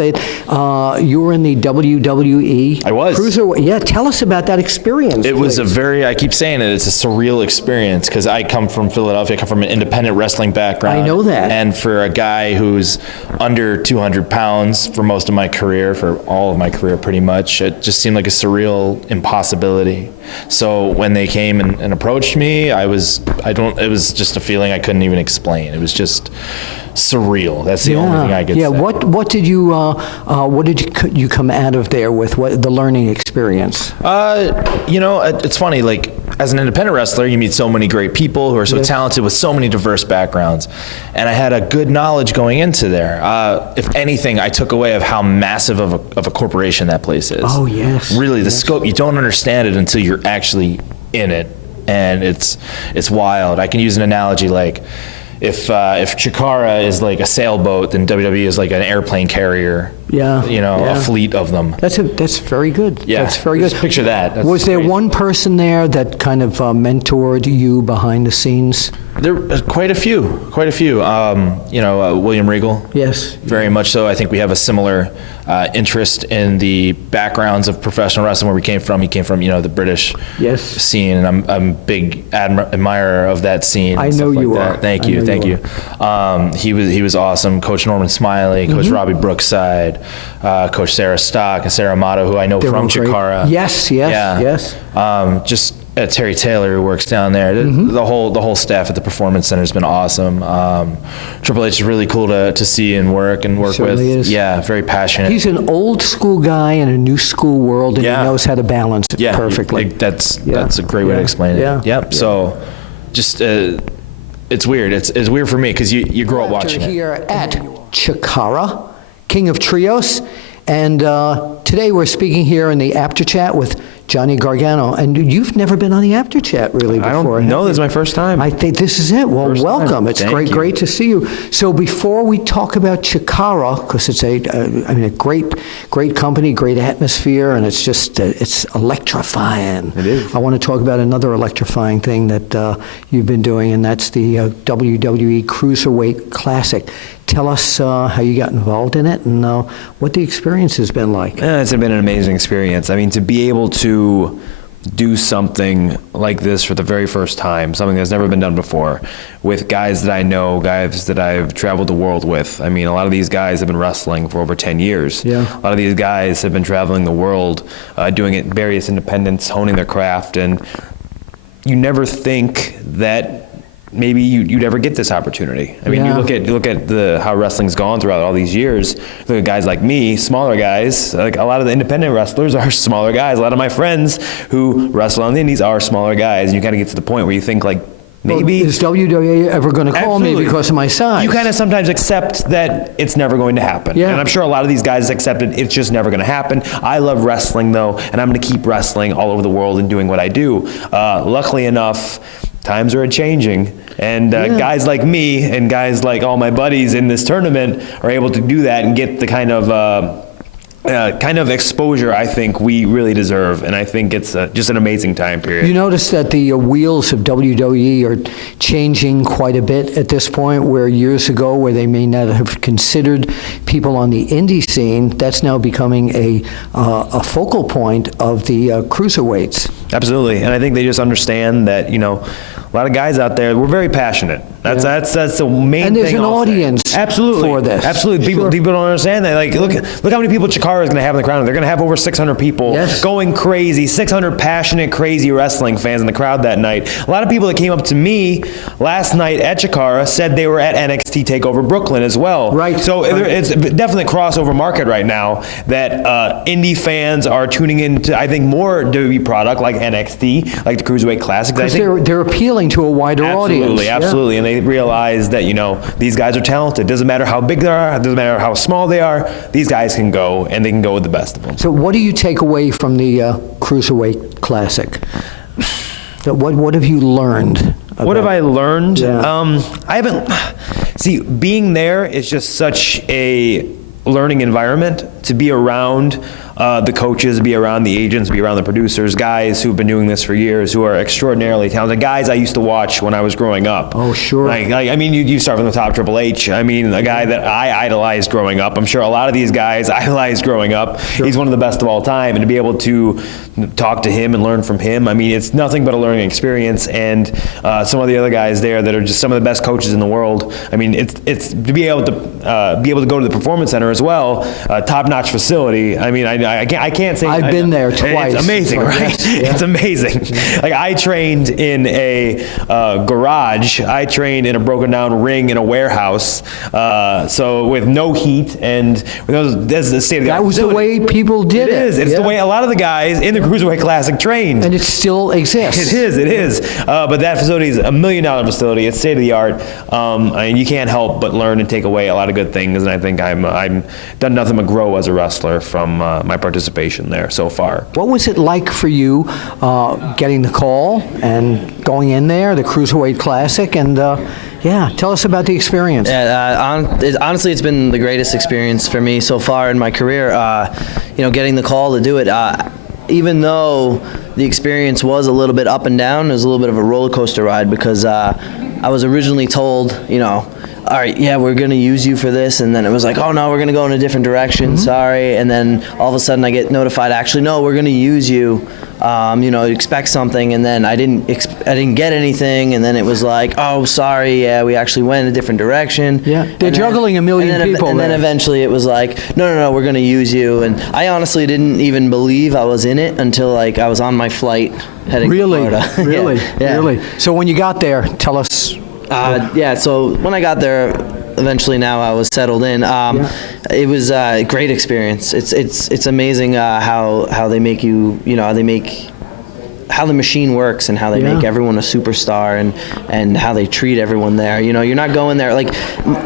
You were in the WWE. I was. Cruiserweight. Yeah, tell us about that experience. It was please. I keep saying it, it's a surreal experience because I come from Philadelphia, I come from an independent wrestling background. I know that. And for a guy who's under 200 pounds for most of my career, for all of my career pretty much, it just seemed like a surreal impossibility. So when they came and approached me, it was just a feeling I couldn't even explain. It was just surreal. That's the only thing I could say. Yeah, what did you come out of there with? What the learning experience? It's funny, like as an independent wrestler, you meet so many great people who are so talented with so many diverse backgrounds. And I had a good knowledge going into there. If anything, I took away of how massive of a corporation that place is. Oh, yes. Really, the scope, you don't understand it until you're actually in it. And it's wild. I can use an analogy like, if Chikara is like a sailboat, then WWE is like an airplane carrier. Yeah. A fleet of them. That's very good. Yeah. That's very good. Just picture that. That's Was there crazy. one person there that kind of mentored you behind the scenes? There were quite a few. William Regal. Yes. Very much so. I think we have a similar interest in the backgrounds of professional wrestling where we came from. He came from, the British scene, and I'm a big admirer of that scene. I know you are. Thank you. He was awesome. Coach Norman Smiley, Coach Robbie Brookside, Coach Sarah Stock and Sarah Amato, who I know from Chikara. Yes. Just Terry Taylor, who works down there. The whole staff at the Performance Center has been awesome. Triple H is really cool to see and work with. Is. Yeah, very passionate. He's an old school guy in a new school world, and he knows how to balance it perfectly. That's a great way to explain it. Yeah. Yep. So, just it's weird. It's weird for me because you grow up watching it. Here at Chikara, King of Trios, and today we're speaking here in the Apter Chat with Johnny Gargano, and you've never been on the Apter Chat really before. I don't know. This is my first time. I think this is it. Well, welcome. It's great to see you. So before we talk about Chikara, because it's a great company, great atmosphere, and it's just it's electrifying. It is. I want to talk about another electrifying thing that you've been doing, and that's the WWE Cruiserweight Classic. Tell us how you got involved in it and what the experience has been like. It's been an amazing experience. I mean, to be able to do something like this for the very first time, something that's never been done before, with guys that I know, guys that I've traveled the world with. I mean, a lot of these guys have been wrestling for over 10 years. Yeah. A lot of these guys have been traveling the world, doing it in various independents, honing their craft, and you never think that maybe you'd ever get this opportunity. I mean, you look at how wrestling's gone throughout all these years. Look at guys like me, smaller guys. Like a lot of the independent wrestlers are smaller guys. A lot of my friends who wrestle on the indies are smaller guys. And you kind of get to the point where you think like, maybe is WWE ever going to call me because of my size? You kind of sometimes accept that it's never going to happen. Yeah. And I'm sure a lot of these guys accepted it's just never going to happen. I love wrestling though, and I'm going to keep wrestling all over the world and doing what I do. Luckily enough, times are changing, and guys like me and guys like all my buddies in this tournament are able to do that and get the kind of exposure I think we really deserve, and I think it's just an amazing time period. You notice that the wheels of WWE are changing quite a bit at this point, where years ago, where they may not have considered people on the indie scene, that's now becoming a focal point of the cruiserweights. Absolutely, and I think they just understand that, a lot of guys out there, we're very passionate. That's the main thing. And there's an audience for this. Absolutely. People don't understand that. Like, look how many people Chikara is going to have in the crowd. They're going to have over 600 people going crazy, 600 passionate, crazy wrestling fans in the crowd that night. A lot of people that came up to me last night at Chikara said they were at NXT TakeOver Brooklyn as well. Right. So it's definitely a crossover market right now that indie fans are tuning into, I think, more WWE product like NXT, like the Cruiserweight Classic. Because they're appealing to a wider audience. Absolutely. And they realize that, these guys are talented. Doesn't matter how big they are, doesn't matter how small they are, these guys can go, and they can go with the best of them. So what do you take away from the Cruiserweight Classic? What have you learned? What have I learned? Yeah. Being there is just such a learning environment to be around the coaches, be around the agents, be around the producers, guys who've been doing this for years, who are extraordinarily talented, guys I used to watch when I was growing up. Oh, sure. I mean, you start from the top, Triple H. I mean, a guy that I idolized growing up. I'm sure a lot of these guys idolized growing up. Sure. He's one of the best of all time, and to be able to talk to him and learn from him, I mean, it's nothing but a learning experience. And some of the other guys there that are just some of the best coaches in the world. I mean, it's to be able to go to the Performance Center as well, top-notch facility. I mean, I can't say I've been there twice. It's amazing, right? Yeah. It's amazing. Like, I trained in a garage. I trained in a broken down ring in a warehouse. So with no heat and that's the state of the art. That was the way people did it. It is. It's the way a lot of the guys in the Cruiserweight Classic trained. And it still exists. It is. But that facility is $1 million facility. It's state of the art. I mean, you can't help but learn and take away a lot of good things. And I think I'm done nothing but grow as a wrestler from my participation there so far. What was it like for you getting the call and going in there, the Cruiserweight Classic, and tell us about the experience. Yeah, honestly, it's been the greatest experience for me so far in my career. Getting the call to do it. Even though the experience was a little bit up and down, it was a little bit of a roller coaster ride because I was originally told, all right, yeah, we're going to use you for this. And then it was like, oh, no, we're going to go in a different direction. Sorry. And then all of a sudden I get notified, actually, no, we're going to use you. Expect something. And then I didn't get anything. And then it was like, oh, sorry. Yeah, we actually went in a different direction. Yeah, they're juggling a million people. And then eventually it was like, no, we're going to use you. And I honestly didn't even believe I was in it until like I was on my flight heading to Florida. Really? So when you got there, tell us. So when I got there, eventually now I was settled in. It was a great experience. It's amazing how they make you, how the machine works and how they make everyone a superstar and how they treat everyone there. You're not going there like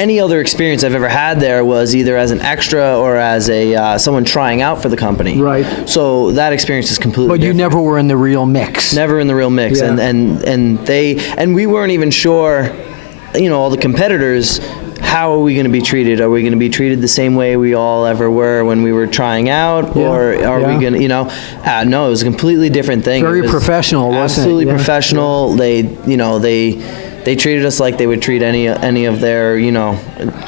any other experience I've ever had there was either as an extra or as a someone trying out for the company. Right. So that experience is completely different. You never were in the real mix. Never in the real mix. Yeah. And we weren't even sure, all the competitors, how are we going to be treated? Are we going to be treated the same way we all ever were when we were trying out? Or are we going to, no, it was a completely different thing. Very professional, wasn't it? Absolutely professional. They treated us like they would treat any of their,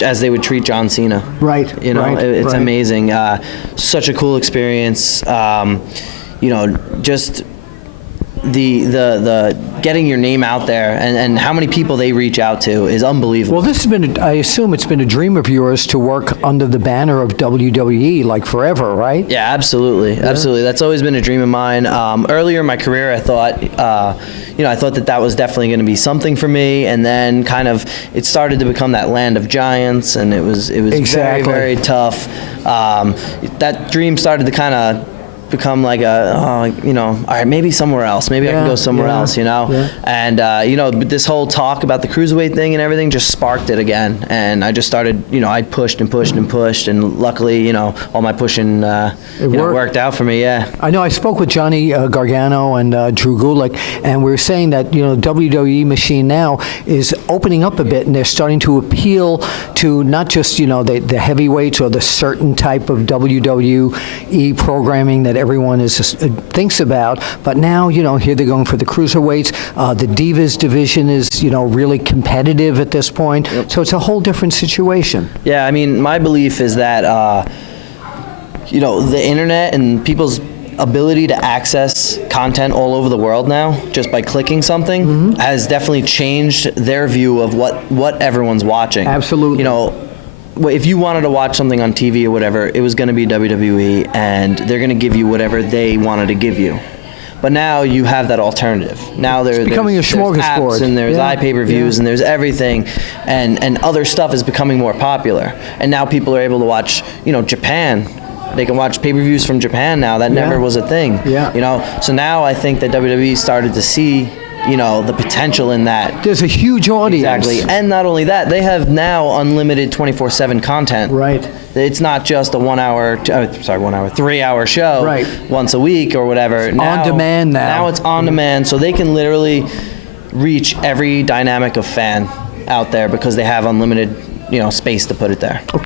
as they would treat John Cena. Right. It's amazing. Such a cool experience. Just the getting your name out there and how many people they reach out to is unbelievable. Well, this has been, I assume it's been a dream of yours to work under the banner of WWE like forever, right? Yeah, absolutely. Absolutely. That's always been a dream of mine. Earlier in my career, I thought, that was definitely going to be something for me. And then kind of it started to become that land of giants and it was exactly. very, very tough. That dream started to kind of become like all right, maybe somewhere else. Maybe I can go somewhere else, Yeah. And, but this whole talk about the Cruiserweight thing and everything just sparked it again. And I just started, I pushed and pushed and pushed. And luckily, all my pushing worked out for me, yeah. I know I spoke with Johnny Gargano and Drew Gulak, and we were saying that, WWE machine now is opening up a bit, and they're starting to appeal to not just, the heavyweights or the certain type of WWE programming that everyone thinks about, but now, here they're going for the cruiserweights. The Divas division is, really competitive at this point. Yep. So it's a whole different situation. Yeah, I mean, my belief is that, the internet and people's ability to access content all over the world now, just by clicking something, has definitely changed their view of what everyone's watching. Absolutely. If you wanted to watch something on TV or whatever, it was going to be WWE, and they're going to give you whatever they wanted to give you. But now you have that alternative. Now there's becoming a smorgasbord. Apps and there's iPay-per-views and there's everything, and other stuff is becoming more popular. And now people are able to watch, Japan. They can watch pay-per-views from Japan now. That never was a thing. Yeah. So now I think that WWE started to see the potential in that. There's a huge audience. Exactly. And not only that, they have now unlimited 24/7 content. Right. It's not just a 3-hour show once a week or whatever. It's on demand now. Now it's on demand, so they can literally reach every dynamic of fan out there because they have unlimited, space to put it there. Okay.